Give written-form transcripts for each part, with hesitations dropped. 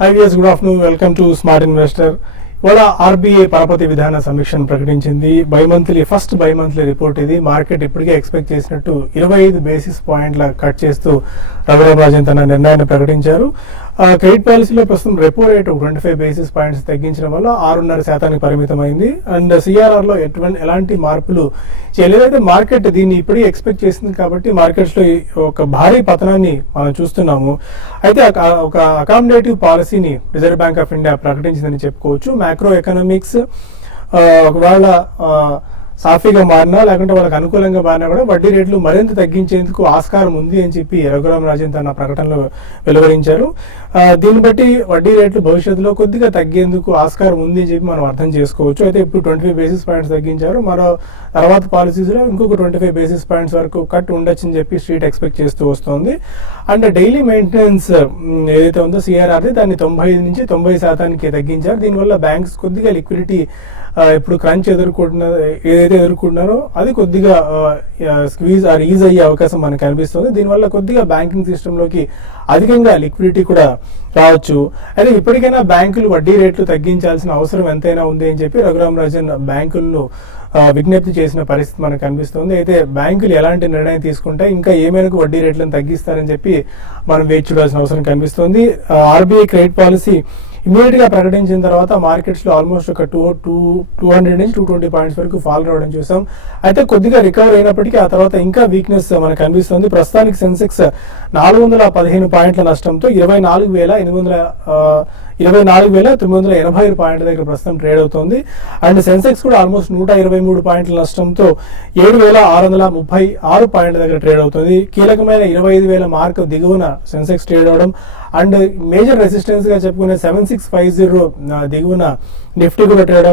Hi viewers, good afternoon. Welcome to Smart Investor. ఇవాళ RBI పరపతి విధాన సమీక్షను ప్రకటించింది. ఫస్ట్ బై మంత్లీ రిపోర్ట్ ఇది. మార్కెట్ ఇప్పటికే ఎక్స్పెక్ట్ చేసినట్టు 25 బేసిస్ పాయింట్ల కట్ చేస్తూ రఘురామ్ రాజన్ తన నిర్ణయాన్ని ప్రకటించారు. క్రెడిట్ పాలసీలో ప్రస్తుతం రెపో రేటు 25 బేసిస్ పాయింట్స్ తగ్గించడం వల్ల 6.5% పరిమితమైంది. అండ్ సిఆర్ఆర్లో ఎలాంటి మార్పులు చేయలేదైతే మార్కెట్ దీన్ని ఇప్పటికే ఎక్స్పెక్ట్ చేసింది కాబట్టి మార్కెట్స్లో ఒక భారీ పతనాన్ని మనం చూస్తున్నాము. అయితే ఒక అకామిడేటివ్ పాలసీని రిజర్వ్ బ్యాంక్ ఆఫ్ ఇండియా ప్రకటించిందని చెప్పుకోవచ్చు. మ్యాక్రో ఎకనామిక్స్ ఒకవేళ సాఫీగా మారినా లేకుంటే వాళ్ళకి అనుకూలంగా మారినా కూడా వడ్డీ రేట్లు మరింత తగ్గించేందుకు ఆస్కారం ఉంది అని చెప్పి రఘురామ్ రాజన్ తన ప్రకటనలో వెలువరించారు. దీన్ని బట్టి వడ్డీ రేట్లు భవిష్యత్తులో కొద్దిగా తగ్గేందుకు ఆస్కారం ఉంది అని చెప్పి మనం అర్థం చేసుకోవచ్చు. అయితే ఇప్పుడు 25 బేసిస్ పాయింట్స్ తగ్గించారు. మరో తర్వాత పాలసీస్లో ఇంకొక 25 బేసిస్ పాయింట్స్ వరకు కట్ ఉండొచ్చని చెప్పి స్ట్రీట్ ఎక్స్పెక్ట్ చేస్తూ వస్తుంది. అండ్ డైలీ మెయింటెనెన్స్ ఏదైతే ఉందో సిఆర్ఆర్ది దాన్ని 95 నుంచి 90% తగ్గించారు. దీనివల్ల బ్యాంక్స్ కొద్దిగా లిక్విడిటీ ఇప్పుడు క్రంచ్ ఏదైతే ఎదుర్కొంటున్నారో అది కొద్దిగా స్క్వీజ్ ఆర్ ఈజ్ అయ్యే అవకాశం మనకు కనిపిస్తుంది. దీనివల్ల కొద్దిగా బ్యాంకింగ్ సిస్టంలోకి అధికంగా లిక్విడిటీ కూడా రావచ్చు. అయితే ఇప్పటికైనా బ్యాంకులు వడ్డీ రేట్లు తగ్గించాల్సిన అవసరం ఎంతైనా ఉంది అని చెప్పి రఘురామ్ రాజన్ బ్యాంకులను విజ్ఞప్తి చేసిన పరిస్థితి మనకు కనిపిస్తుంది. అయితే బ్యాంకులు ఎలాంటి నిర్ణయం తీసుకుంటే ఇంకా ఏ మేరకు వడ్డీ రేట్లను తగ్గిస్తారని చెప్పి మనం వేచి చూడాల్సిన అవసరం కనిపిస్తుంది. ఆర్బీఐ క్రెడిట్ పాలసీ ఇమీడియట్ గా ప్రకటించిన తర్వాత మార్కెట్స్ లో ఆల్మోస్ట్ ఒక 200 నుంచి 220 పాయింట్స్ వరకు ఫాల్ రావడం చూసాం. అయితే కొద్దిగా రికవర్ అయినప్పటికీ ఆ తర్వాత ఇంకా వీక్నెస్ మనకు కనిపిస్తుంది. ప్రస్తుతానికి సెన్సెక్స్ 415 పాయింట్ల నష్టంతో 24,985 పాయింట్ల దగ్గర ప్రస్తుతం ట్రేడ్ అవుతుంది. అండ్ సెన్సెక్స్ కూడా ఆల్మోస్ట్ 123 పాయింట్ల నష్టంతో 7,636 పాయింట్ల దగ్గర ట్రేడ్ అవుతుంది. కీలకమైన 25,000 మార్క్ దిగువన సెన్సెక్స్ ట్రేడ్ అవడం అండ్ మేజర్ రెసిస్టెన్స్ గా చెప్పుకునే 7650 దిగువన నిఫ్టీ కూడా ట్రేడ్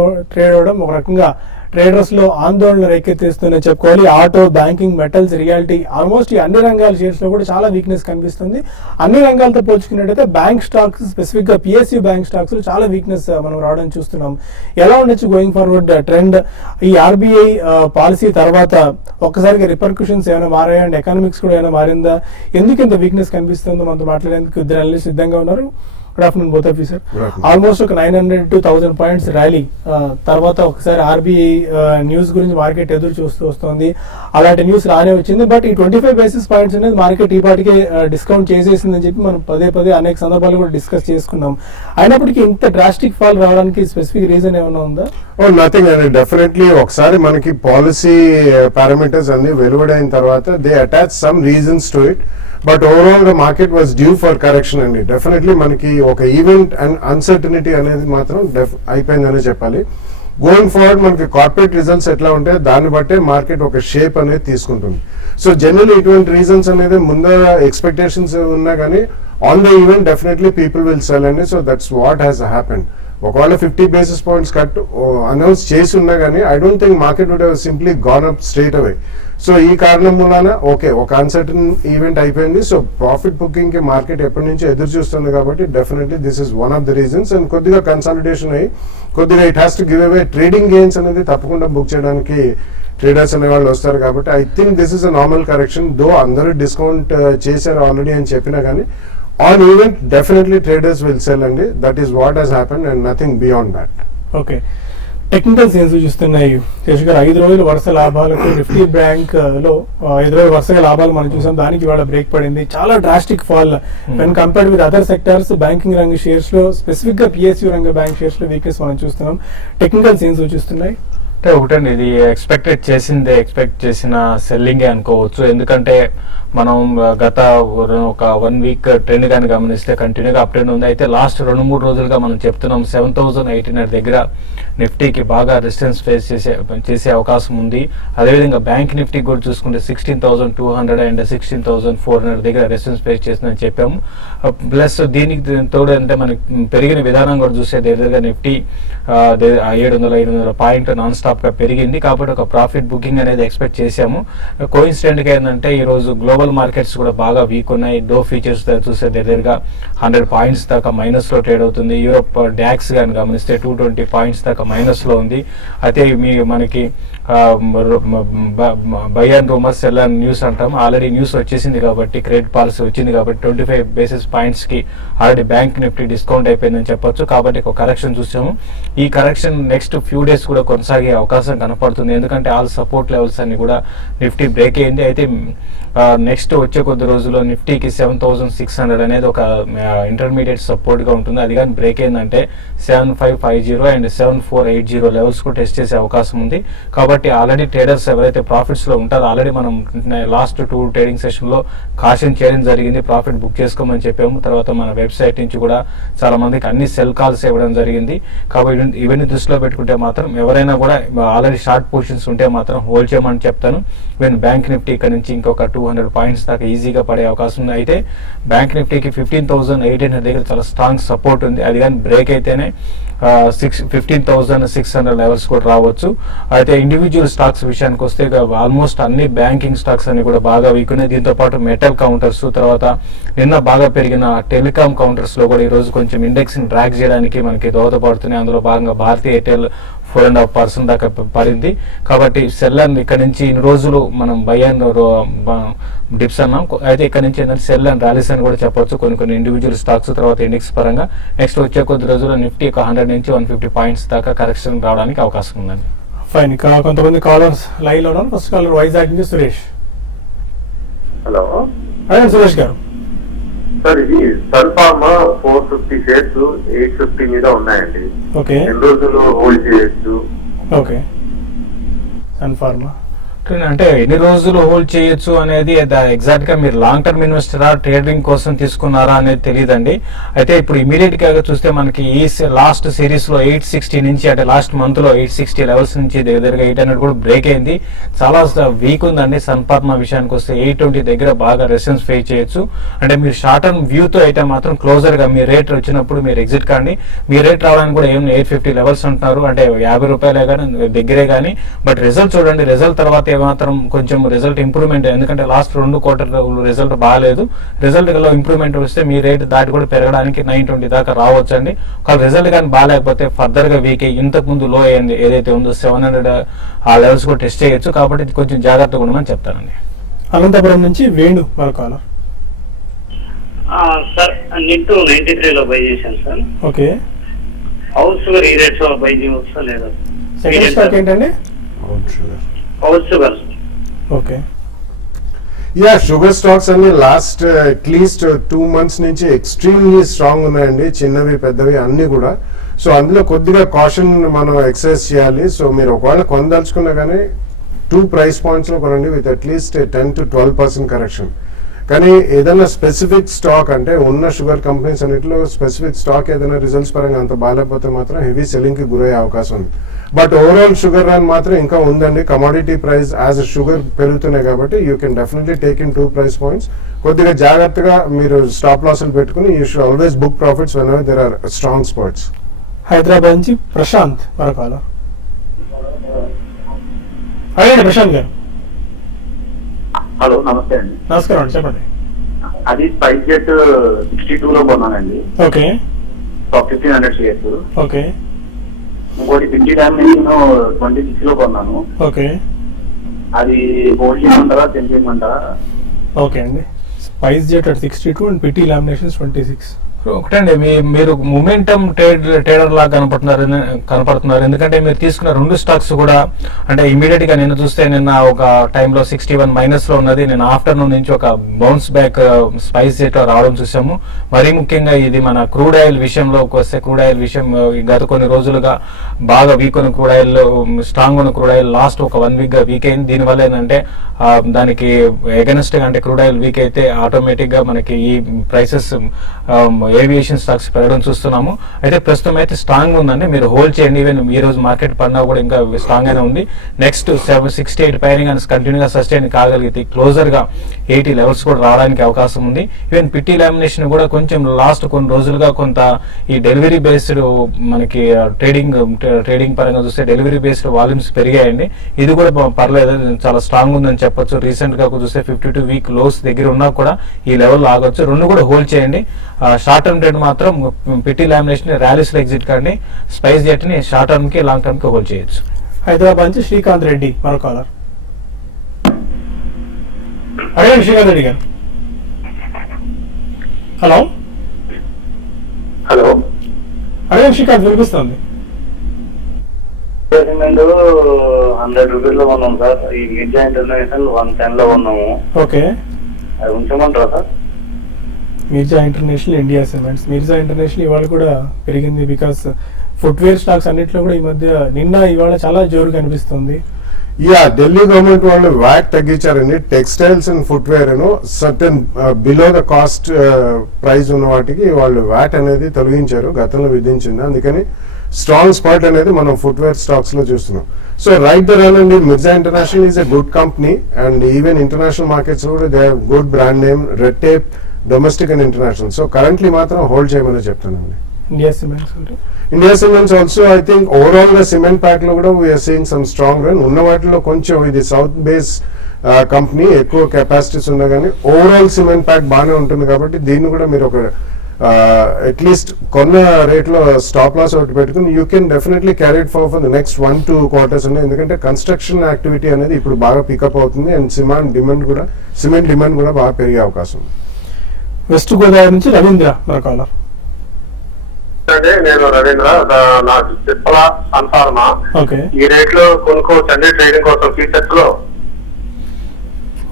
అవడం ఒక రకంగా ట్రేడర్స్ లో ఆందోళన రేకెత్తిస్తూనే చెప్పుకోవాలి. Auto, banking, metals, reality almost ఈ అన్ని రంగాల షేర్స్ లో కూడా చాలా వీక్నెస్ కనిపిస్తుంది. అన్ని రంగాలతో పోల్చుకున్నట్టయితే బ్యాంక్ స్టాక్స్ స్పెసిఫిక్ గా పిఎస్యూ బ్యాంక్ స్టాక్స్ లో చాలా వీక్నెస్ మనం రావడం చూస్తున్నాం. ఎలా ఉండొచ్చు గోయింగ్ ఫార్వర్డ్ ట్రెండ్? ఈ ఆర్బీఐ పాలసీ తర్వాత ఒక్కసారిగా రిపర్క్యూషన్స్ ఏమైనా మారాయా అండ్ ఎకనామిక్స్ కూడా ఏమైనా మారిందా? ఎందుకు ఇంత వీక్నెస్ కనిపిస్తుందో మనతో మాట్లాడేందుకు ఇద్దరు అనలిస్ట్ సిద్ధంగా ఉన్నారు. Good afternoon both of you sir. Almost ఒక 900 to 1000 పాయింట్స్ ర్యాలీ తర్వాత ఒకసారి ఆర్బీఐ న్యూస్ గురించి మార్కెట్ ఎదురు చూస్తూ వస్తుంది. అలాంటి న్యూస్ రానే వచ్చింది. బట్ ఈ 25 బేసిస్ పాయింట్స్ అనేది మార్కెట్ ఈ పాటికే డిస్కౌంట్ చేసేసిందని చెప్పి మనం పదే అనేక సందర్భాలు కూడా డిస్కస్ చేసుకున్నాం. అయినప్పటికీ ఇంత డ్రాస్టిక్ ఫాల్ రావడానికి స్పెసిఫిక్ రీజన్ ఏమైనా ఉందా? నథింగ్ అండి. డెఫినెట్లీ ఒకసారి మనకి పాలసీ పారామీటర్స్ అన్ని వెలువడైన తర్వాత they attach some reasons to it. But overall the market was due for correction అండి. డెఫినెట్లీ మనకి ఒక ఈవెంట్ అండ్ అన్సర్టనిటీ అనేది మాత్రం అయిపోయిందనే చెప్పాలి. గోయింగ్ ఫార్వర్డ్ మనకి కార్పొరేట్ రిజల్ట్స్ ఎట్లా ఉంటే దాన్ని బట్టే మార్కెట్ ఒక షేప్ అనేది తీసుకుంటుంది. సో జనరల్లీ ఇటువంటి రీజన్స్ అనేది ముందర ఎక్స్పెక్టేషన్స్ ఉన్నా కానీ on the event definitely people will sell అండి. So that's what has happened. ఒకవేళ 50 బేసిస్ పాయింట్స్ కట్ అనౌన్స్ చేసి ఉన్నా కానీ I don't think market would have simply gone up straight away. So ఈ కారణం మూలాన ఒక అన్సర్టన్ ఈవెంట్ అయిపోయింది. సో ప్రాఫిట్ బుకింగ్ కి మార్కెట్ ఎప్పటి నుంచి ఎదురు చూస్తుంది కాబట్టి definitely this is one of the reasons. And కొద్దిగా కన్సాలిడేషన్ అయ్యి కొద్దిగా it has to give away trading gains అనేది తప్పకుండా బుక్ చేయడానికి ట్రేడర్స్ అనే వాళ్ళు వస్తారు కాబట్టి I think this is a normal correction. Though అందరూ డిస్కౌంట్ చేశారు ఆల్రెడీ అని చెప్పినా కానీ on event definitely traders will sell అండి. That is what has happened and nothing beyond that. Okay, technicals ఏం సూచిస్తున్నాయి? శేష్ గారు 5 రోజులు వరుస లాభాలకు నిఫ్టీ బ్యాంక్ లో 5 రోజులు వరుసగా లాభాలు మనం చూసాం. దానికి ఇవాళ బ్రేక్ పడింది. చాలా drastic fall when compared with other sectors. Banking రంగ షేర్స్ లో స్పెసిఫిక్ గా పిఎస్యూ రంగ బ్యాంక్ షేర్స్ లో వీక్నెస్ మనం చూస్తున్నాం. టెక్నికల్స్ ఏం సూచిస్తున్నాయి? అంటే ఒకటండి, ఇది ఎక్స్పెక్ట్ చేసిన సెల్లింగే అనుకోవచ్చు. ఎందుకంటే మనం గత ఒక 1 వీక్ ట్రెండ్ కానీ గమనిస్తే కంటిన్యూగా అప్ ట్రెండ్ ఉంది. అయితే లాస్ట్ 2-3 రోజులుగా మనం చెప్తున్నాం 7,800 దగ్గర నిఫ్టీకి బాగా రెసిస్టెన్స్ ఫేస్ చేసే అవకాశం ఉంది. అదేవిధంగా బ్యాంక్ నిఫ్టీ కూడా చూసుకుంటే 16,200 అండ్ 16,400 దగ్గర రెసిస్టెన్స్ ఫేస్ చేసిందని చెప్పాము. ప్లస్ దీనికి తోడు అంటే మనకి పెరిగిన విధానం కూడా చూస్తే దగ్గరగా Nifty 700-800 point non stop sharp గా పెరిగింది కాబట్టి ఒక ప్రాఫిట్ బుకింగ్ అనేది ఎక్స్పెక్ట్ చేశాము. కోఇన్సిడెంట్ గా ఏంటంటే ఈ రోజు గ్లోబల్ మార్కెట్స్ కూడా బాగా వీక్ ఉన్నాయి. డో ఫీచర్స్ చూస్తే దగ్గరగా 100 పాయింట్స్ దాకా మైనస్ లో ట్రేడ్ అవుతుంది. యూరోప్ డాక్స్ కానీ గమనిస్తే 220 పాయింట్స్ దాకా మైనస్ లో ఉంది. అయితే మనకి by and rumours cell and news అంటాం, ఆల్రెడీ న్యూస్ వచ్చేసింది కాబట్టి క్రెడిట్ పాలసీ వచ్చింది కాబట్టి 25 బేసిస్ పాయింట్స్ కి ఆల్రెడీ బ్యాంక్ నిఫ్టీ డిస్కౌంట్ అయిపోయిందని చెప్పొచ్చు. కాబట్టి ఒక కరెక్షన్ చూసాము. ఈ కరెక్షన్ నెక్స్ట్ ఫ్యూ డేస్ కూడా కొనసాగే అవకాశం కనపడుతుంది. ఎందుకంటే ఆల్ సపోర్ట్ లెవెల్స్ అన్ని కూడా నిఫ్టీ బ్రేక్ అయింది. అయితే నెక్స్ట్ వచ్చే కొద్ది రోజుల్లో నిఫ్టీకి 7600 అనేది ఒక ఇంటర్మీడియట్ సపోర్ట్ గా ఉంటుంది. అది కానీ బ్రేక్ అయిందంటే 7550 అండ్ 7480 లెవెల్స్ కూడా టెస్ట్ చేసే అవకాశం ఉంది. కాబట్టి ఆల్రెడీ ట్రేడర్స్ ఎవరైతే ప్రాఫిట్స్ లో ఉంటారో ఆల్రెడీ మనం లాస్ట్ 2 ట్రేడింగ్ సెషన్ లో కాషన్ చేయడం జరిగింది, ప్రాఫిట్ బుక్ చేసుకోమని చెప్పాము. తర్వాత మన వెబ్సైట్ నుంచి కూడా చాలా మందికి అన్ని సెల్ కాల్స్ ఇవ్వడం జరిగింది. కాబట్టి ఇవన్నీ దృష్టిలో పెట్టుకుంటే మాత్రం ఎవరైనా కూడా ఆల్రెడీ షార్ట్ పొజిషన్స్ ఉంటే మాత్రం హోల్డ్ చేయమని చెప్తాను. ఈవెన్ బ్యాంక్ నిఫ్టీ ఇక్కడ నుంచి ఇంకొక 200 పాయింట్స్ దాకా ఈజీగా పడే అవకాశం ఉంది. అయితే బ్యాంక్ నిఫ్టీకి 15,800 దగ్గర చాలా స్ట్రాంగ్ సపోర్ట్ ఉంది. అది కానీ బ్రేక్ అయితేనే 15,600 లెవెల్స్ కూడా రావచ్చు. అయితే ఇండివిజువల్ స్టాక్స్ విషయానికి వస్తే ఆల్మోస్ట్ అన్ని బ్యాంకింగ్ స్టాక్స్ అన్ని కూడా బాగా వీక్ ఉన్నాయి. దీంతో పాటు మెటల్ కౌంటర్స్, తర్వాత నిన్న బాగా పెరిగిన టెలికాం కౌంటర్స్ లో కూడా ఈ రోజు కొంచెం ఇండెక్స్ ని డ్రాగ్ చేయడానికి మనకి దోహదపడుతున్నాయి. అందులో భాగంగా భారతీయ ఎయిర్టెల్ 4.5% దాకా పడింది. కాబట్టి సెల్ అండ్ ఇక్కడ నుంచి ఇన్ని రోజులు మనం బై అండ్ డిప్స్ అన్నాం. అయితే ఇక్కడ నుంచి ఏంటంటే సెల్ అండ్ ర్యాలీస్ అని కూడా చెప్పొచ్చు కొన్ని ఇండివిజువల్ స్టాక్స్. తర్వాత ఇండెక్స్ పరంగా నెక్స్ట్ వచ్చే కొద్ది రోజుల్లో నిఫ్టీ 100 నుంచి 150 పాయింట్స్ దాకా కరెక్షన్ రావడానికి అవకాశం ఉందండి. ఫైన్. ఇంకా కొంతమంది కాలర్స్ లైవ్ లో ఉన్నారు. ఫస్ట్ కాలర్ వైజాగ్ నుంచి సురేష్. హలో, అదే సురేష్ గారు. సార్ ఇది సల్ఫార్మా 450 షేర్స్ 850 మీద ఉన్నాయండి. ఓకే, ఎన్ని రోజులు హోల్డ్ చేయొచ్చు? ఓకే. సన్ఫార్మా అంటే ఎన్ని రోజులు హోల్డ్ చేయొచ్చు అనేది ఎగ్జాక్ట్ గా మీరు లాంగ్ టర్మ్ ఇన్వెస్టరా, ట్రేడింగ్ కోసం తీసుకున్నారా అనేది తెలియదండి. అయితే ఇప్పుడు ఇమీడియట్ గా చూస్తే మనకి ఈ లాస్ట్ సిరీస్ లో 860 నుంచి అంటే లాస్ట్ మంత్ లో 860 లెవెల్స్ నుంచి దగ్గరగా 800 కూడా బ్రేక్ అయింది. చాలా వీక్ ఉందండి. సన్ఫార్మా విషయానికి వస్తే 820 దగ్గర బాగా రెసిస్టెన్స్ ఫేస్ చేయొచ్చు. అంటే మీరు షార్ట్ టర్మ్ వ్యూ తో అయితే మాత్రం క్లోజర్ గా మీ రేట్ వచ్చినప్పుడు మీరు ఎగ్జిట్ కాండి. మీ రేట్ రావడానికి కూడా ఏం 850 లెవెల్స్ అంటున్నారు, అంటే 50 రూపాయలే కానీ దగ్గరే కానీ. బట్ రిజల్ట్ చూడండి, రిజల్ట్ తర్వాత ఏమాత్రం కొంచెం రిజల్ట్ ఇంప్రూవ్మెంట్, ఎందుకంటే లాస్ట్ 2 క్వార్టర్ రిజల్ట్ బాగాలేదు. రిజల్ట్ లో ఇంప్రూవ్మెంట్ వస్తే మీ రేట్ దాటి కూడా పెరగడానికి 920 దాకా రావచ్చండి. ఒక రిజల్ట్ కానీ బాగాలేకపోతే ఫర్దర్ గా వీక్ అయ్యి ఇంతకు ముందు లో అయ్యింది ఏదైతే ఉందో 700 ఆ లెవెల్స్ కూడా టెస్ట్ చేయొచ్చు. కాబట్టి కొంచెం జాగ్రత్తగా ఉండమని చెప్తానండి. అనంతపురం నుంచి వేణు మరొక సార్ నిట్టు 93 లో బై చేశాను సార్. ఓకే. హౌస్ షుగర్ ఈ రేట్స్ లో బై చేయవచ్చా లేదా? సెకండ్ స్టాక్ ఏంటండి? House sugar. Okay. Yeah, sugar stocks అన్ని లాస్ట్ అట్లీస్ట్ 2 months నుంచి ఎక్స్ట్రీమ్లీ స్ట్రాంగ్ ఉన్నాయండి, చిన్నవి పెద్దవి అన్ని కూడా. సో అందులో కొద్దిగా కాషన్ మనం ఎక్సర్సైజ్ చేయాలి. సో మీరు ఒకవేళ కొనదలుచుకున్నా కానీ 2 price points లో కొనండి విత్ అట్లీస్ట్ 10 to 12% కరెక్షన్. కానీ ఏదైనా స్పెసిఫిక్ స్టాక్ అంటే ఉన్న షుగర్ కంపెనీస్ అన్నింటిలో స్పెసిఫిక్ స్టాక్ ఏదైనా రిజల్ట్స్ పరంగా అంత బాగాలేకపోతే మాత్రం హెవీ సెల్లింగ్ కి గురయ్యే అవకాశం ఉంది. బట్ ఓవరాల్ షుగర్ రన్ మాత్రం ఇంకా ఉందండి. కమోడిటీ ప్రైస్ యాజ్ షుగర్ పెరుగుతున్నాయి కాబట్టి you can definitely take in 2 price points. కొద్దిగా జాగ్రత్తగా మీరు స్టాప్ లాస్ పెట్టుకుని you should always book profits whenever there are strong spots. Hyderabad నుంచి ప్రశాంత్ మరొక. అదే ప్రశాంత్ గారు. హలో, నమస్తే అండి. నమస్కారం అండి, చెప్పండి. అది స్పైస్ జెట్ 62 లో కొన్నానండి. ఓకే. 1500 షేర్స్. ఓకే. ఇంకోటి 50 డైమెన్షన్ 26 లో కొన్నాను. ఓకే. అది హోల్డ్ చేయమంటారా, సెల్ చేయమంటారా? ఓకే అండి. SpiceJet at 62 and PT laminations 26. ఒకటండి, మీరు మొమెంటమ్ ట్రేడర్ లాగా కనపడుతున్నారు. ఎందుకంటే మీరు తీసుకున్న 2 స్టాక్స్ కూడా అంటే ఇమీడియట్ గా నేను చూస్తే నిన్న ఒక టైంలో 61 మైనస్ లో ఉన్నది. నేను ఆఫ్టర్నూన్ నుంచి ఒక బౌన్స్ బ్యాక్ స్పైస్ రేట్ రావడం చూసాము. మరీ ముఖ్యంగా ఇది మన క్రూడ్ ఆయిల్ విషయంలోకి వస్తే, క్రూడ్ ఆయిల్ విషయం గత కొన్ని రోజులుగా బాగా వీక్ ఉన్న క్రూడ్ ఆయిల్, స్ట్రాంగ్ ఉన్న క్రూడ్ ఆయిల్ లాస్ట్ ఒక 1 week గా వీక్ అయింది. దీనివల్ల ఏంటంటే దానికి ఎగనెస్ట్ గా అంటే క్రూడ్ ఆయిల్ వీక్ అయితే ఆటోమేటిక్ గా మనకి ఈ ప్రైసెస్ ఏవియేషన్ స్టాక్స్ పెరగడం చూస్తున్నాము. అయితే ప్రస్తుతం అయితే స్ట్రాంగ్ ఉందండి, మీరు హోల్డ్ చేయండి. ఈవెన్ ఈ రోజు మార్కెట్ పడినా కూడా ఇంకా స్ట్రాంగ్ గానే ఉంది. నెక్స్ట్ 68 పైన కంటిన్యూగా సస్టైన్ కాగలిగితే క్లోజర్ గా 80 లెవెల్స్ కూడా రావడానికి అవకాశం ఉంది. ఈవెన్ పిట్టి లామినేషన్ కూడా కొంచెం లాస్ట్ కొన్ని రోజులుగా కొంత ఈ డెలివరీ బేస్డ్ మనకి ట్రేడింగ్ పరంగా చూస్తే డెలివరీ బేస్డ్ వాల్యూమ్స్ పెరిగాయండి. ఇది కూడా పర్లేదు, చాలా స్ట్రాంగ్ ఉందని చెప్పొచ్చు. రీసెంట్ గా చూస్తే 52 వీక్ లోస్ దగ్గర ఉన్నా కూడా ఈ లెవెల్ ఆగొచ్చు. రెండు కూడా హోల్డ్ చేయండి. షార్ట్ టర్మ్ ట్రేడ్ మాత్రం పిట్టి లామినేషన్ ర్యాలీస్ లో ఎగ్జిట్ కానీ స్పైస్ జెట్ ని షార్ట్ టర్మ్ కి లాంగ్ టర్మ్ కి హోల్డ్ చేయొచ్చు. హైదరాబాద్ నుంచి శ్రీకాంత్ రెడ్డి మరో కాలర్. అడగండి శ్రీకాంత్ రెడ్డి గారు. హలో హలో, అడగండి శ్రీకాంత్, వినిపిస్తుంది. 100 రూపీస్ లో ఉన్నాం సార్. ఈ మిర్జా ఇంటర్నేషనల్ 110 లో ఉన్నాము. ఓకే, అది ఉంచమంటారా sir? Mirza International, India Cements. Mirza International ఇవాళ కూడా పెరిగింది బికాస్ ఫుట్వేర్ స్టాక్స్ అన్నిట్లో కూడా ఈ మధ్య నిన్న ఇవాళ చాలా జోరుగా అనిపిస్తుంది. ఢిల్లీ గవర్నమెంట్ వాళ్ళు వ్యాట్ తగ్గించారండి. Textiles and footwear certain below the cost price ఉన్న వాటికి వాళ్ళు వ్యాట్ అనేది తొలగించారు, గతంలో విధించింది. అందుకని స్ట్రాంగ్ స్పాట్ అనేది మనం ఫుట్వేర్ స్టాక్స్ లో చూస్తున్నాం. సో రైట్ ద రన్ అండి. Mirza International is a good company and even international markets కూడా they have good brand name, Red Tape, domestic and international. So currently మాత్రం హోల్డ్ చేయమని చెప్తానండి. India Cements India Cements also I think overall గా cement pack లో కూడా we're seeing some strong run. ఉన్న వాటిలో కొంచెం ఇది సౌత్ బేస్ కంపెనీ, ఎక్కువ కెపాసిటీస్ ఉన్నా కానీ ఓవరాల్ సిమెంట్ ప్యాక్ బాగానే ఉంటుంది. కాబట్టి దీన్ని కూడా మీరు ఒక అట్లీస్ట్ కొన్న రేట్ లో స్టాప్ లాస్ ఒకటి పెట్టుకుని you can definitely carry it for the next 1-2 quarters ఉన్నాయి. ఎందుకంటే కన్స్ట్రక్షన్ యాక్టివిటీ అనేది ఇప్పుడు బాగా పికప్ అవుతుంది అండ్ సిమెంట్ డిమాండ్ కూడా బాగా పెరిగే అవకాశం ఉంది. వెస్ట్ గోదావరి నుంచి రవీంద్ర మరో కాలర్. అంటే నేను రవీంద్ర, నాకు చెప్పలా సన్ఫార్మా ఓకే, ఈ రేట్ లో కొనుక్కోవచ్చు అండి ట్రేడింగ్ కోసం ఫ్యూచర్స్ లో?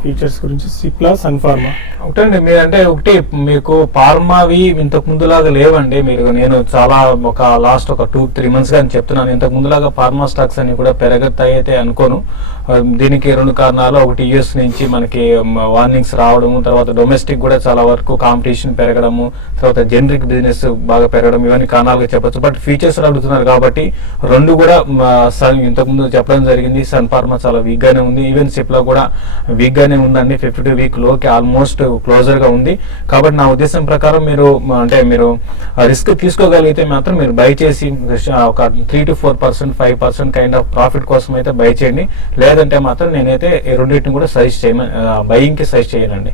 ఫీచర్స్ గురించి సిప్లా, సన్ఫార్మా. ఒకటండి, మీరంటే ఒకటి మీకు ఫార్మావి ఇంతకు ముందులాగా లేవండి. నేను చాలా లాస్ట్ ఒక 2-3 months గా చెప్తున్నాను, ఇంతకు ముందులాగా ఫార్మా స్టాక్స్ అన్ని కూడా పెరగతాయి అయితే అనుకోను. దీనికి 2 కారణాలు. ఒకటి యుఎస్ నుంచి మనకి వార్నింగ్స్ రావడము, తర్వాత డొమెస్టిక్ కూడా చాలా వరకు కాంపిటీషన్ పెరగడము, తర్వాత జనరిక్ బిజినెస్ బాగా పెరగడం, ఇవన్నీ కారణాలుగా చెప్పొచ్చు. బట్ ఫీచర్స్ అడుగుతున్నారు కాబట్టి రెండు కూడా ఇంతకు ముందు చెప్పడం జరిగింది. సన్ ఫార్మా చాలా వీక్ గానే ఉంది, ఈవెన్ సిప్లా కూడా వీక్ గానే ఉందండి. 52 వీక్ లోకి ఆల్మోస్ట్ క్లోజర్ గా ఉంది. కాబట్టి నా ఉద్దేశం ప్రకారం మీరు రిస్క్ తీసుకోగలిగితే మాత్రం మీరు బై చేసి ఒక 3-4%, 5% కైండ్ ఆఫ్ ప్రాఫిట్ కోసం అయితే బై చేయండి. లేదంటే మాత్రం నేనైతే రెండింటిని కూడా బయింగ్ కి సజెస్ట్ చేయనండి.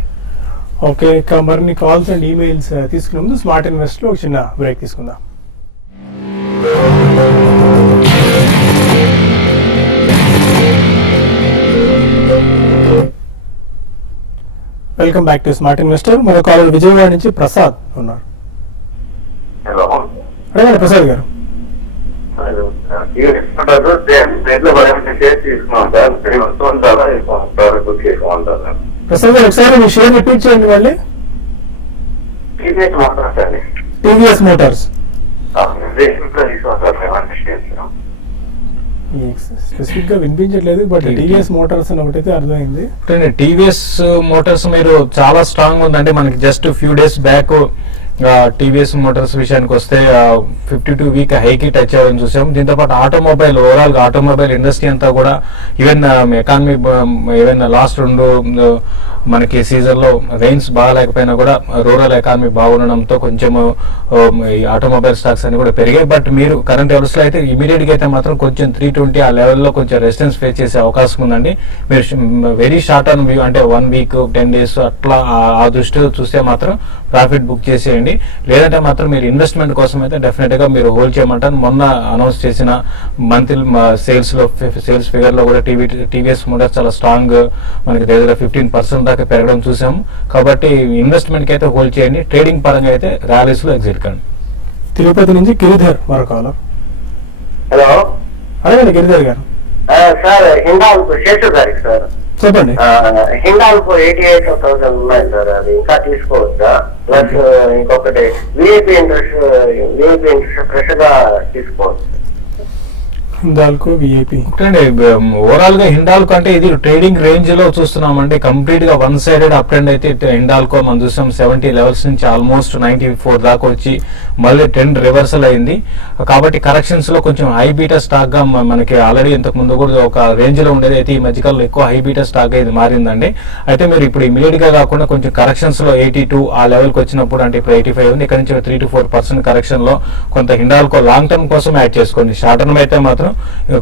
ఓకే, ఇక మరిన్ని కాల్స్ అండ్ ఈమెయిల్స్ తీసుకునే ముందు స్మార్ట్ ఇన్వెస్ట్ లో ఒక చిన్న బ్రేక్ తీసుకుందాం. Welcome back to smart investor. మరో కాలర్ విజయవాడ నుంచి ప్రసాద్ ఉన్నారు. హలో, అడగండి ప్రసాద్ గారు. ప్రసాద్ గారు ఒకసారి మీ షేర్ రిపీట్ చేయండి మళ్ళీ. టీవీఎస్ మోటార్స్ స్పెసిఫిక్ గా వినిపించట్లేదు, బట్ టీవీఎస్ మోటార్స్ అని ఒకటైతే అర్థమైంది. టీవీఎస్ మోటార్స్ మీరు చాలా స్ట్రాంగ్ ఉందండి. మనకి just few days back TVS Motors విషయానికి వస్తే 52 వీక్ హైకి టచ్ అవ్వని చూసాం. దీంతో పాటు ఓవరాల్ గా ఆటోమొబైల్ ఇండస్ట్రీ అంతా కూడా ఈవెన్ ఎకానమీ ఈవెన్ లాస్ట్ 2 మనకి సీజన్ లో రెయిన్స్ బాగా లేకపోయినా కూడా రూరల్ ఎకానమీ బాగుండడంతో కొంచెం ఈ ఆటోమొబైల్ స్టాక్స్ అన్ని కూడా పెరిగాయి. బట్ మీరు కరెంట్ లెవెల్స్ లో అయితే ఇమీడియట్ గా అయితే మాత్రం కొంచెం 320 ఆ లెవెల్లో కొంచెం రెసిస్టెన్స్ ఫేస్ చేసే అవకాశం ఉందండి. మీరు వెరీ షార్ట్ టర్మ్ వ్యూ అంటే 1 వీక్ 10 days అట్లా ఆ దృష్టిలో చూస్తే మాత్రం ప్రాఫిట్ బుక్ చేసేయండి. లేదంటే మాత్రం మీరు ఇన్వెస్ట్మెంట్ కోసం అయితే డెఫినెట్ గా మీరు హోల్డ్ చేయమంటారు. మొన్న అనౌన్స్ చేసిన మంత్లీ సేల్స్ ఫిగర్ లో కూడా టీవీఎస్ మోటార్స్ చాలా స్ట్రాంగ్ మనకి దగ్గర 15% దాకా పెరగడం చూసాము. కాబట్టి ఇన్వెస్ట్మెంట్ కి అయితే హోల్డ్ చేయండి. ట్రేడింగ్ పరంగా అయితే ర్యాలీస్ లో ఎగ్జిట్ కండి. తిరుపతి నుంచి గిరిధర్ మరో కాలర్. హలో, అడగండి గిరిధర్ గారు. సార్ హిండాల్ శేషు గారికి సార్ చెప్పండి. హిండాల్ 88,000 ఉన్నాయి సార్, అది ఇంకా తీసుకోవచ్చా? ప్లస్ ఇంకొకటి విఐపి ఇంట్రెస్ట్ ఫ్రెష్ గా తీసుకోవచ్చు. హిందాల్కో విఐపి. అంటే ఓవరాల్ గా హిండాల్కో అంటే ఇది ట్రేడింగ్ రేంజ్ లో చూస్తున్నామంటే కంప్లీట్ గా వన్ సైడెడ్ అప్ ట్రెండ్ అయితే హిండాల్కో మనం చూసాం 70 లెవెల్స్ నుంచి ఆల్మోస్ట్ 94 దాకా వచ్చి మళ్ళీ ట్రెండ్ రివర్సల్ అయింది. కాబట్టి కరెక్షన్స్ లో కొంచెం హై బీటా స్టాక్ గా మనకి ఆల్రెడీ ఇంతకు ముందు కూడా ఒక రేంజ్ లో ఉండేది, అయితే ఈ మధ్యకాలంలో ఎక్కువ హై బీటా స్టాక్ గా ఇది మారిందండి. అయితే మీరు ఇప్పుడు ఇమీడియట్ గా కాకుండా కొంచెం కరెక్షన్స్ లో 82 ఆ లెవెల్ కి వచ్చినప్పుడు, అంటే ఇప్పుడు 85 ఉంది, ఇక్కడ నుంచి 3 to 4% కరెక్షన్ లో కొంత హిండాల్కో లాంగ్ టర్మ్ కోసం యాడ్ చేసుకోండి. షార్ట్ టర్మ్ అయితే మాత్రం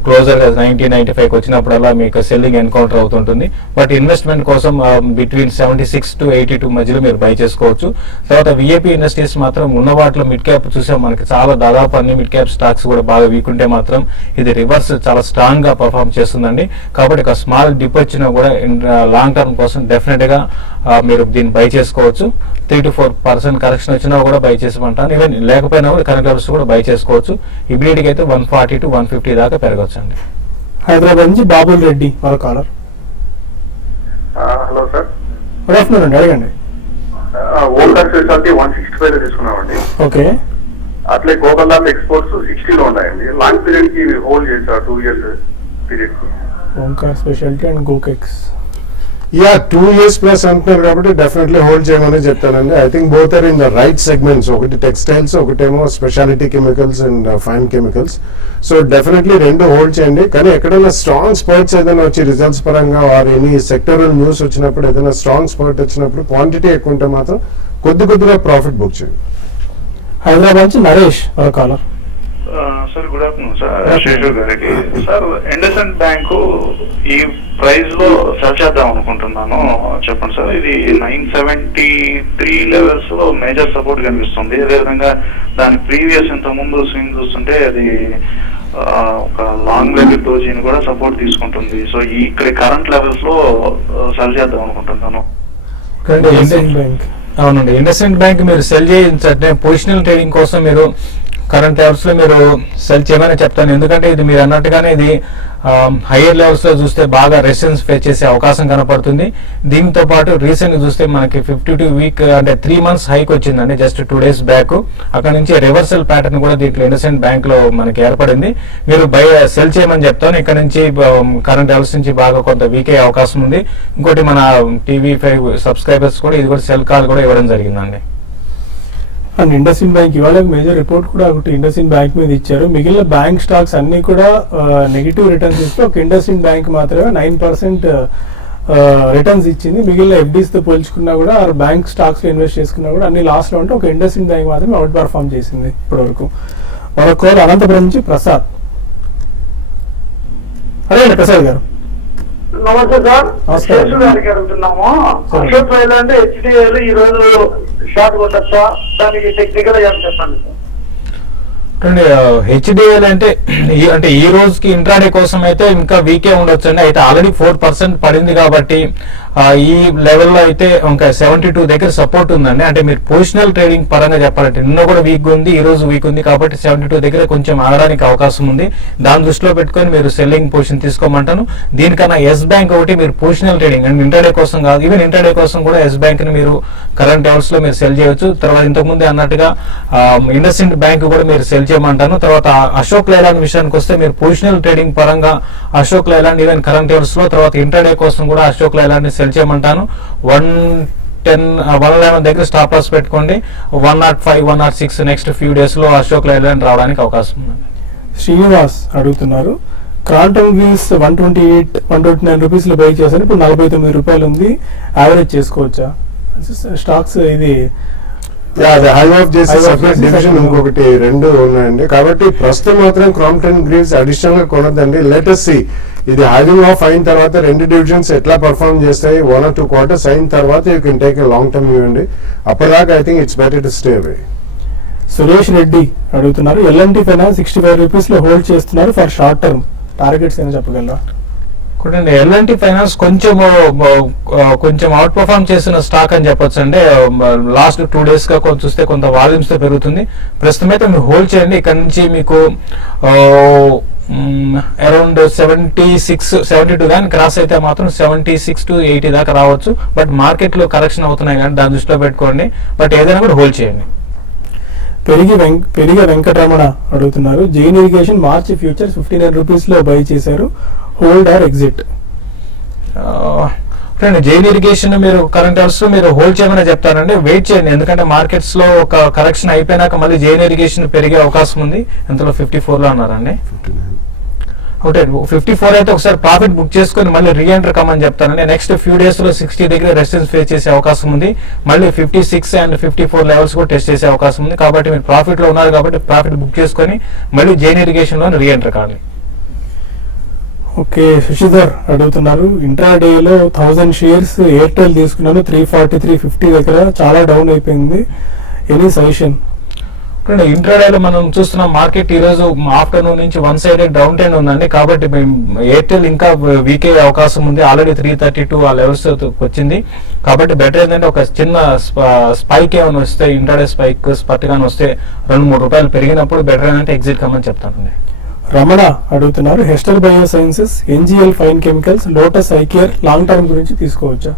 క్లోజర్ 90-95 వచ్చినప్పుడల్లా మీకు సెల్లింగ్ ఎన్కౌంటర్ అవుతుంటుంది. బట్ ఇన్వెస్ట్మెంట్ కోసం బిట్వీన్ 76 to 82 మధ్యలో మీరు బై చేసుకోవచ్చు. తర్వాత విఐపి ఇండస్ట్రీస్ మాత్రం ఉన్న వాటిలో మిడ్ క్యాప్ చూసాం, మనకి చాలా దాదాపు అన్ని మిడ్ క్యాప్ స్టాక్స్ కూడా బాగా వీక్ ఉంటే మాత్రం ఇది రివర్స్ చాలా స్ట్రాంగ్ గా పర్ఫామ్ చేస్తుందండి. కాబట్టి ఒక స్మాల్ డిప్ వచ్చినా కూడా లాంగ్ టర్మ్ కోసం డెఫినెట్ గా మీరు దీన్ని బై చేసుకోవచ్చు. 3 to 4% కరెక్షన్ వచ్చినా కూడా బై చేసమంటాను. ఈవెన్ లేకపోయినా కూడా కరెంట్ లెవెల్స్ కూడా బై చేసుకోవచ్చు. ఇమీడియట్ గా అయితే 140 to 150 దాకా పెరగచ్చు అండి. హైదరాబాద్ నుంచి బాబుల్ రెడ్డి మరో caller. Hello sir. Good afternoon అండి, అడగండి. ఓల్డర్ స్పెషాలిటీ 165 లో తీసుకున్నామండి. ఓకే. అట్లే గోకల్లాండ్ ఎక్స్పోర్ట్స్ 60 లో ఉన్నాయండి. లాంగ్ పీరియడ్ కి హోల్డ్ చేశారు 2 years పీరియడ్ కి. Omkar speciality and Gokex. Yeah 2 years plus అంటున్నారు కాబట్టి డెఫినెట్లీ హోల్డ్ చేయమని చెప్తానండి. I think both are in the right segments. ఒకటి టెక్స్టైల్స్, ఒకటేమో speciality chemicals and fine chemicals. So definitely రెండు హోల్డ్ చేయండి. కానీ ఎక్కడైనా స్ట్రాంగ్ స్పర్ట్స్ ఏదైనా వచ్చి రిజల్ట్స్ పరంగా ఆర్ ఎనీ సెక్టరల్ న్యూస్ వచ్చినప్పుడు, ఏదైనా స్ట్రాంగ్ స్పర్ట్ వచ్చినప్పుడు క్వాంటిటీ ఎక్కువ ఉంటే మాత్రం కొద్దిగా ప్రాఫిట్ బుక్ చేయండి. హైదరాబాద్ నుంచి నరేష్ మరో caller. Sir good afternoon sir, Seshu గారికి. సార్ ఇండస్ఇండ్ బ్యాంకు ఈ ప్రైస్ లో సెల్ చేద్దాం అనుకుంటున్నాను, చెప్పండి సార్. ఇది 973 లెవెల్స్ లో మేజర్ సపోర్ట్ కనిపిస్తుంది. అదేవిధంగా దాని ప్రీవియస్ ఇంత ముందు స్వింగ్ చూస్తుంటే అది ఒక లాంగ్ లెగ్ డోజీని కూడా సపోర్ట్ తీసుకుంటుంది. సో ఇక్కడ కరెంట్ లెవెల్స్ లో సెల్ చేద్దాం అనుకుంటున్నాను. అవునండి, ఇండస్ఇండ్ బ్యాంక్ మీరు సెల్ చేయించంటే పొజిషనల్ ట్రేడింగ్ కోసం మీరు కరెంట్ లెవెల్స్ లో మీరు సెల్ చేయమని చెప్తాను. ఎందుకంటే ఇది మీరు అన్నట్టుగానే ఇది హైయర్ లెవెల్స్ లో చూస్తే బాగా రెసిస్టెన్స్ ఫేస్ చేసే అవకాశం కనపడుతుంది. దీంతో పాటు రీసెంట్ గా చూస్తే మనకి 52 వీక్ అంటే 3 months హైక్ వచ్చిందండి జస్ట్ 2 days బ్యాక్. అక్కడ నుంచి రివర్సల్ ప్యాటర్న్ కూడా దీంట్లో ఇండస్ఇండ్ బ్యాంక్ లో మనకి ఏర్పడింది. మీరు సెల్ చేయమని చెప్తాను. ఇక్కడ నుంచి కరెంట్ లెవెల్స్ నుంచి బాగా కొంత వీక్ అయ్యే అవకాశం ఉంది. ఇంకోటి మన TV5 సబ్స్క్రైబర్స్ కూడా ఇది కూడా సెల్ కాల్ కూడా ఇవ్వడం జరిగిందండి. అండ్ ఇండస్ఇండ్ బ్యాంక్ ఇవాళ మేజర్ రిపోర్ట్ కూడా ఒకటి ఇండస్ఇండ్ బ్యాంక్ మీద ఇచ్చారు. మిగిలిన బ్యాంక్ స్టాక్స్ అన్ని కూడా నెగిటివ్ రిటర్న్స్ ఇస్తే ఒక ఇండస్ఇండ్ బ్యాంక్ మాత్రమే 9% రిటర్న్స్ ఇచ్చింది. మిగిలిన FDs తో పోల్చుకున్నా కూడా బ్యాంక్ స్టాక్స్ లో ఇన్వెస్ట్ చేసుకున్నా కూడా అన్ని లాస్ లో ఉంటే ఒక ఇండస్ఇండ్ బ్యాంక్ మాత్రమే అవుట్ పర్ఫార్మ్ చేసింది ఇప్పటి వరకు. మరొక అనంతపురం నుంచి ప్రసాద్. అదే ప్రసాద్ గారు. నమస్తే సార్, నమస్కారం. శేషు గారికి అడుగుతున్నాము. అశోక్ లైలాండ్ HDL ఈ రోజు షార్ట్ కొట్టచ్చా, దానికి టెక్నికల్ గా చెప్పండి సార్. HDL అంటే ఈ రోజుకి ఇంట్రాడే కోసం అయితే ఇంకా వీకే ఉండొచ్చు అండి. అయితే ఆల్రెడీ 4% పడింది కాబట్టి ఈ లెవెల్లో అయితే ఇంకా 72 దగ్గర సపోర్ట్ ఉందండి. అంటే మీరు పొజిషనల్ ట్రేడింగ్ పరంగా చెప్పాలంటే నిన్న కూడా వీక్ ఉంది, ఈ రోజు వీక్ ఉంది కాబట్టి 72 దగ్గర కొంచెం ఆగడానికి అవకాశం ఉంది. దాని దృష్టిలో పెట్టుకొని మీరు సెల్లింగ్ పొజిషన్ తీసుకోమంటాను. దీనికన్నా ఎస్ బ్యాంక్ ఒకటి మీరు పొజిషనల్ ట్రేడింగ్ అండ్ ఇంటర్డే కోసం కాదు, ఈవెన్ ఇంటర్డే కోసం కూడా ఎస్ బ్యాంక్ ని మీరు కరెంట్ లెవెల్స్ లో మీరు సెల్ చేయవచ్చు. తర్వాత ఇంతకుముందే అన్నట్టుగా ఇండస్ఇండ్ బ్యాంక్ కూడా మీరు సెల్ చేయమంటాను. తర్వాత అశోక్ లైలాండ్ విషయానికి వస్తే మీరు పొజిషనల్ ట్రేడింగ్ పరంగా Ashok Leyland even current levels లో, తర్వాత ఇంటర్డే కోసం కూడా అశోక్ లైలాండ్ ని సెల్ చేయమంటాను. 111 దగ్గర స్టాప్ లాస్ పెట్టుకోండి. 105, 106 నెక్స్ట్ ఫ్యూ డేస్ లో అశోక్ లైలాండ్ రావడానికి అవకాశం ఉంది. శ్రీనివాస్ అడుగుతున్నారు, క్రాంటమ్ వ్యూస్ 128, 129 రూపీస్ లో బై చేశారు, ఇప్పుడు 49 రూపాయలు ఉంది, యావరేజ్ చేసుకోవచ్చా స్టాక్స్? ఇది హై ఆఫ్ చేసి సపరేట్ డివిజన్ ఇంకొకటి రెండు ఉన్నాయండి. కాబట్టి ప్రస్తుతం మాత్రం క్రాంప్టన్ గ్రీవ్స్ అడిషనల్ గా కొనద్దండి. లెట్ us see ఇది హైవింగ్ ఆఫ్ అయిన తర్వాత రెండు డివిజన్స్ ఎట్లా పర్ఫార్మ్ చేస్తాయి, 1 or 2 quarters అయిన తర్వాత you can take a long term view అండి. అప్పటిదాకా I think it's better to stay away. Suresh Reddy అడుగుతున్నారు, L&T ఫైనాన్స్ 65 రూపీస్ లో హోల్డ్ చేస్తున్నారు ఫర్ షార్ట్ టర్మ్, టార్గెట్స్ ఏమైనా చెప్పగలరా? చూడండి, L&T ఫైనాన్స్ కొంచెం అవుట్ పర్ఫార్మ్ చేసిన స్టాక్ అని చెప్పొచ్చు అండి. లాస్ట్ 2 days గా చూస్తే కొంత వాల్యూమ్స్ తో పెరుగుతుంది. ప్రస్తుతం అయితే మీరు హోల్డ్ చేయండి. ఇక్కడ నుంచి మీకు అరౌండ్ 76, 72 కానీ క్రాస్ అయితే మాత్రం 76 to 80 దాకా రావచ్చు. బట్ మార్కెట్ లో కరెక్షన్ అవుతున్నాయి కానీ దాని దృష్టిలో పెట్టుకోండి. బట్ ఏదైనా కూడా హోల్డ్ చేయండి. పెరిగ వెంకటరమణ అడుగుతున్నారు, జైన్ ఇరిగేషన్ మార్చి ఫ్యూచర్స్ 59 రూపీస్లో బై చేశారు, hold or exit? Friend, Jain irrigation మీరు కరెంట్ అవర్స్ మీరు హోల్డ్ చేయమని చెప్తారండి. వెయిట్ చేయండి, ఎందుకంటే మార్కెట్స్ లో ఒక కరెక్షన్ అయిపోయినాక మళ్ళీ జైన్ ఇరిగేషన్ పెరిగే అవకాశం ఉంది. ఎంతలో 54 లో అన్నారండి. ఒకటే 54 అయితే ఒకసారి ప్రాఫిట్ బుక్ చేసుకుని మళ్ళీ రీఎంటర్ కమ్మని చెప్తానండి. నెక్స్ట్ ఫ్యూ డేస్ లో 60 దగ్గర రెసిస్టెన్స్ ఫేస్ చేసే అవకాశం ఉంది. మళ్ళీ 56 అండ్ 54 లెవెల్స్ కూడా టెస్ట్ చేసే అవకాశం ఉంది. కాబట్టి మీరు ప్రాఫిట్ లో ఉన్నారు కాబట్టి ప్రాఫిట్ బుక్ చేసుకొని మళ్ళీ జైన్ ఇరిగేషన్ లో రీఎంటర్ కావాలి. ఓకే, శశిధర్ అడుగుతున్నారు, ఇంట్రాడేలో 1000 షేర్స్ ఎయిర్టెల్ తీసుకున్నాను, 343.50 దగ్గర చాలా డౌన్ అయిపోయింది, ఎనీ సజెషన్? ఇంట్రాడేలో మనం చూస్తున్న మార్కెట్ ఈ రోజు ఆఫ్టర్నూన్ నుంచి వన్ సైడ్ డౌన్ ట్రెండ్ ఉందండి. కాబట్టి ఎయిర్టెల్ ఇంకా వీక్ అయ్యే అవకాశం ఉంది. ఆల్రెడీ 332 ఆ లెవెల్స్ వచ్చింది. కాబట్టి బెటర్ ఏంటంటే ఒక చిన్న స్పైక్ ఏమైనా వస్తే, ఇంట్రాడే స్పైక్ స్పర్ట్గానే వస్తే 2-3 రూపాయలు పెరిగినప్పుడు బెటర్ ఏంటంటే ఎగ్జిట్ కమ్మని చెప్తానండి. రమణ అడుగుతున్నారు, Hester bio sciences, NGL fine chemicals, Lotus eyecare long term గురించి తీసుకోవచ్చా?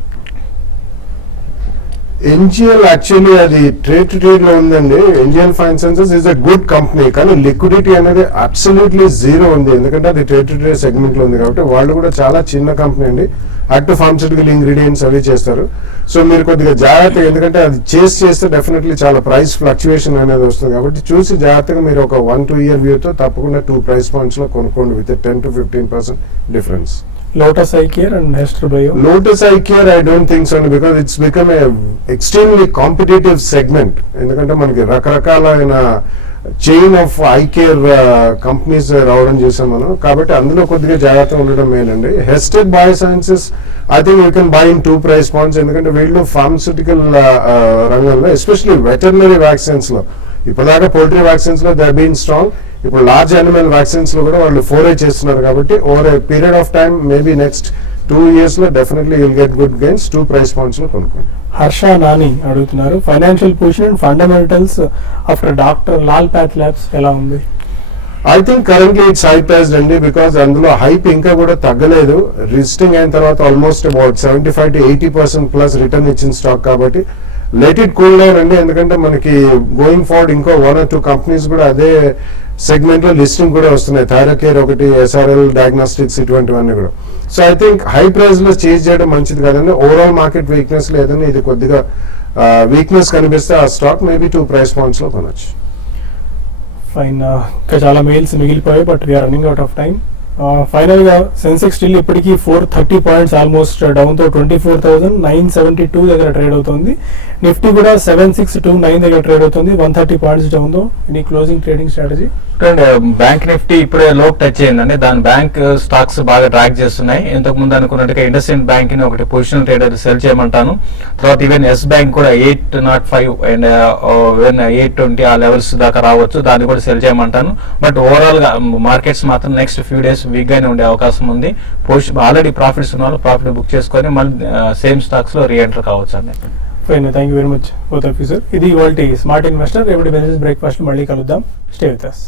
ఎన్జిఎల్ యాక్చువల్లీ అది ట్రేడ్ లో ఉందండి. NGL fine sciences is a good company, కానీ లిక్విడిటీ అనేది అబ్సల్యూట్లీ జీరో ఉంది. ఎందుకంటే అది ట్రేడ్ సెగ్మెంట్ లో ఉంది కాబట్టి. వాళ్ళు కూడా చాలా చిన్న కంపెనీ అండి. యాక్టివ్ ఫార్మస్యూటికల్ ఇంగ్రీడియంట్స్ అవి చేస్తారు. సో మీరు కొద్దిగా జాగ్రత్తగా, ఎందుకంటే అది చేస్తే డెఫినెట్లీ చాలా ప్రైస్ ఫ్లక్చుయేషన్ అనేది వస్తుంది. కాబట్టి చూసి జాగ్రత్తగా మీరు ఒక 1-2 ఇయర్ వ్యూతో తప్పకుండా 2 ప్రైస్ పాయింట్స్ లో కొనుక్కోండి with 10 to 15% difference. Lotus iCare and హెస్టర్ bio. Lotus iCare, I don't think so, because it's become a extremely competitive segment. ఎందుకంటే మనకి రకరకాలైన చైన్ ఆఫ్ ఐకేర్ కంపెనీస్ రావడం చేసాం మనం. కాబట్టి అందులో కొద్దిగా జాగ్రత్తగా ఉండడం మేలండి. Hester bio sciences I think you can buy in 2 price points. ఎందుకంటే వీళ్ళు ఫార్మస్యూటికల్ రంగంలో, ఎస్పెషల్లీ వెటర్నరీ వ్యాక్సిన్స్ లో, ఇప్పటిదాకా పోల్ట్రీ వ్యాక్సిన్స్ లో దే హావ్ బీన్ స్ట్రాంగ్. ఇప్పుడు లార్జ్ యానిమల్ వ్యాక్సిన్స్ లో కూడా వాళ్ళు ఫోరే చేస్తున్నారు. కాబట్టి over a period of time, maybe next 2 years లో definitely you'll get good gains. 2 price points లో కొనుక్కోండి. హర్ష నాని అడుగుతున్నారు, financial position and fundamentals after doctor Lal path labs ఎలా ఉంది? I think currently it's high priced అండి, బికాస్ అందులో హైప్ ఇంకా కూడా తగ్గలేదు. లిస్టింగ్ అయిన తర్వాత almost about 75 to 80% plus return ఇచ్చిన స్టాక్. కాబట్టి లెట్ ఇట్ కూల్ డౌన్ అండి. ఎందుకంటే మనకి గోయింగ్ ఫార్వర్డ్ ఇంకో 1 or 2 కంపెనీస్ కూడా అదే సెగ్మెంట్ లో లిస్టింగ్ కూడా వస్తున్నాయి. థైరోకేర్ ఒకటి, SRL డయాగ్నోస్టిక్స్, ఇటువంటివన్నీ కూడా. So I think high price లో చేంజ్ చేయడం మంచిది కదండి. ఓవరాల్ మార్కెట్ వీక్నెస్ లేదని ఇది కొద్దిగా వీక్నెస్ కనిపిస్తే ఆ స్టాక్ మేబీ 2 ప్రైస్ పాయింట్స్ లో కొనొచ్చు. ఫైన్, ఇంకా చాలా మెయిల్స్ మిగిలిపోయాయి, but we're running out of time. Final గా సెన్సెక్స్ స్టిల్ ఇప్పటికీ 430 పాయింట్స్ ఆల్మోస్ట్ డౌన్ తో 24,972 దగ్గర ట్రేడ్ అవుతుంది. నిఫ్టీ కూడా 7629 దగ్గర ట్రేడ్ అవుతుంది, 130 పాయింట్స్ డౌన్ తో. Any closing trading strategy? Bank Nifty ఇప్పుడే లోక్ టచ్ అయిందండి. దాని బ్యాంక్ స్టాక్స్ బాగా ట్రాక్ చేస్తున్నాయి. ఇంతకు ముందు అనుకున్నట్టుగా ఇండస్ఇండ్ బ్యాంక్ ని ఒకటి పొజిషన్ ట్రేడర్ సెల్ చేయమంటాను. తర్వాత ఈవెన్ ఎస్ బ్యాంక్ కూడా 805 అండ్ ఈవెన్ 820 ఆ లెవెల్స్ దాకా రావచ్చు, దాన్ని కూడా సెల్ చేయమంటాను. బట్ ఓవరాల్ గా మార్కెట్స్ మాత్రం నెక్స్ట్ ఫ్యూ డేస్ వీక్ గానే ఉండే అవకాశం ఉంది. ఆల్రెడీ ప్రాఫిట్స్ ఉన్న వాళ్ళు ప్రాఫిట్ బుక్ చేసుకొని మళ్ళీ సేమ్ స్టాక్స్ లో రీఎంటర్ కావచ్చు అండి. Fine, thank you very much both of you sir. ఇది ఇవాల్టి స్మార్ట్ ఇన్వెస్టర్. రేపటి బిజినెస్ బ్రేక్ఫాస్ట్ మళ్ళీ కలుద్దాం. Stay with us.